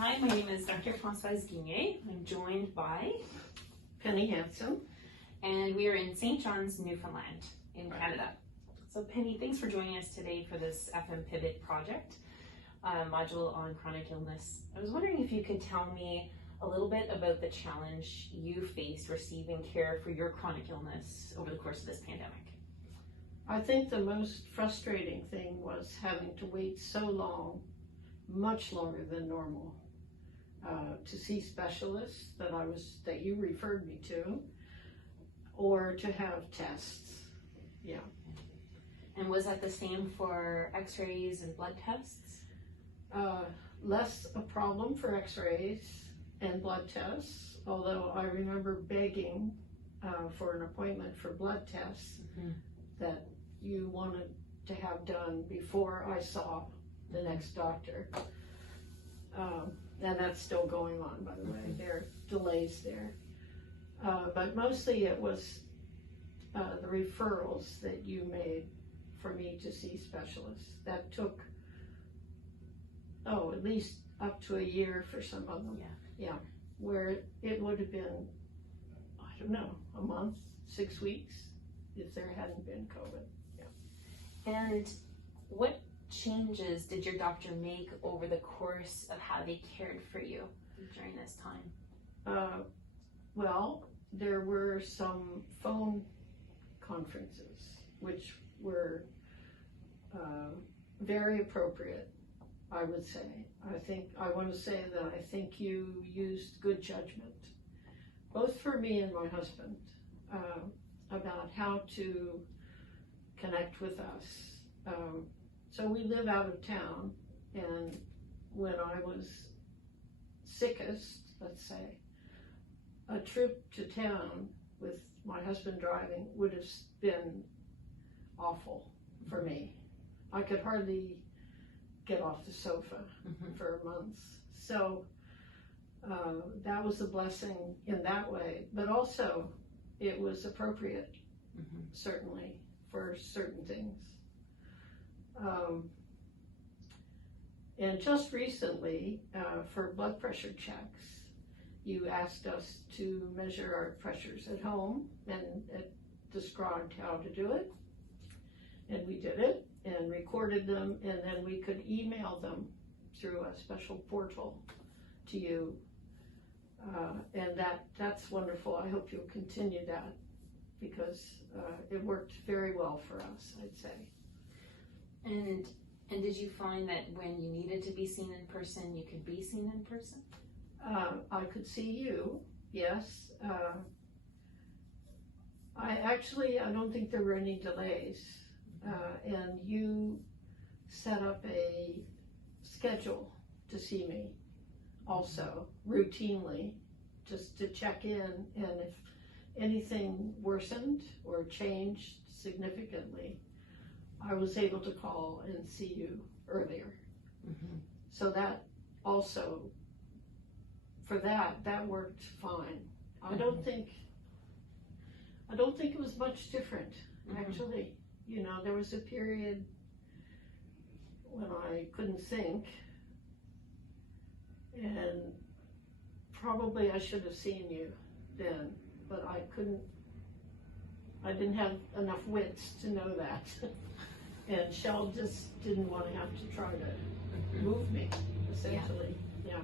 Hi, my name is Dr. Francoise Guigne. I'm joined by Penny Hansen. and we are in St. John's, Newfoundland in Canada. So Penny, thanks for joining us today for this FM Pivot project module on chronic illness. I was wondering if you could tell me a little bit about the challenge you faced receiving care for your chronic illness over the course of this pandemic. I think the most frustrating thing was having to wait so long, much longer than normal, to see specialists that you referred me to, or to have tests. Yeah. And was that the same for x-rays and blood tests? Less a problem for x-rays and blood tests, although I remember begging for an appointment for blood tests that you wanted to have done before I saw the next doctor. And that's still going on, by the way. There are delays there. But mostly it was the referrals that you made for me to see specialists. That took, at least up to a year for some of them. Yeah. Where it would have been, I don't know, a month, 6 weeks, if there hadn't been COVID. Yeah. And what changes did your doctor make over the course of how they cared for you during this time? Well, there were some phone conferences, which were very appropriate, I would say. I want to say that I think you used good judgment, both for me and my husband, about how to connect with us. So we live out of town, and when I was sickest, let's say, a trip to town with my husband driving would have been awful for me. I could hardly get off the sofa for months. So that was a blessing in that way, but also it was appropriate, certainly, for certain things. And just recently, for blood pressure checks, you asked us to measure our pressures at home, and it described how to do it. And we did it and recorded them, and then we could email them through a special portal to you. And that's wonderful. I hope you'll continue that, because it worked very well for us, I'd say. And did you find that when you needed to be seen in person, you could be seen in person? I could see you, yes. I don't think there were any delays. And you set up a schedule to see me also, routinely, just to check in, and if anything worsened or changed significantly, I was able to call and see you earlier. So that also, for that worked fine. I don't think it was much different, actually. You know, there was a period when I couldn't think, and probably I should have seen you then, but I didn't have enough wits to know that. And Shell just didn't want to have to try to move me, essentially. Yeah.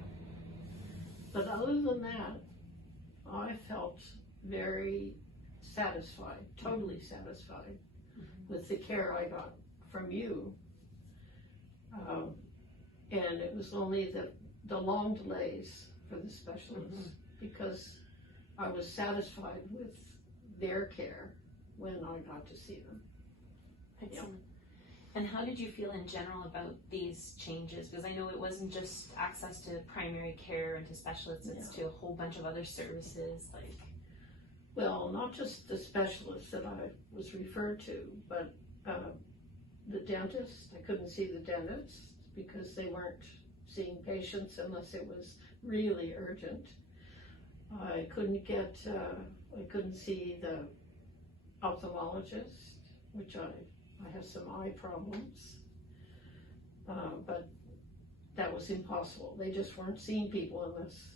But other than that, I felt very satisfied, totally satisfied with the care I got from you. And it was only the long delays for the specialists, because I was satisfied with their care when I got to see them. Excellent. Yeah. And how did you feel in general about these changes? Because I know it wasn't just access to primary care and to specialists, it's to a whole bunch of other services, like... Well, not just the specialists that I was referred to, but the dentist. I couldn't see the dentist because they weren't seeing patients unless it was really urgent. I couldn't see the ophthalmologist, which I have some eye problems. But that was impossible. They just weren't seeing people unless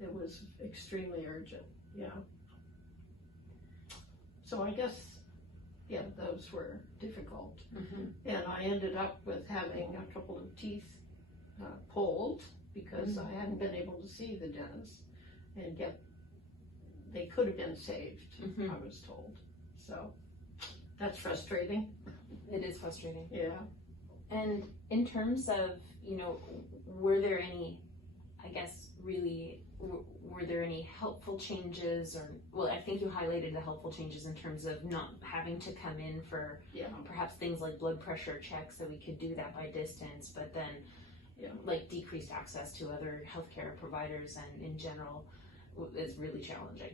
it was extremely urgent, yeah. So I guess, yeah, those were difficult. Mm-hmm. And I ended up with having a couple of teeth pulled because I hadn't been able to see the dentist and they could have been saved, I was told. So that's frustrating. It is frustrating. Yeah. And in terms of, you know, were there any, I guess, really, were there any helpful changes or, well, I think you highlighted the helpful changes in terms of not having to come in for perhaps things like blood pressure checks, so we could do that by distance, but then like decreased access to other healthcare providers and in general is really challenging.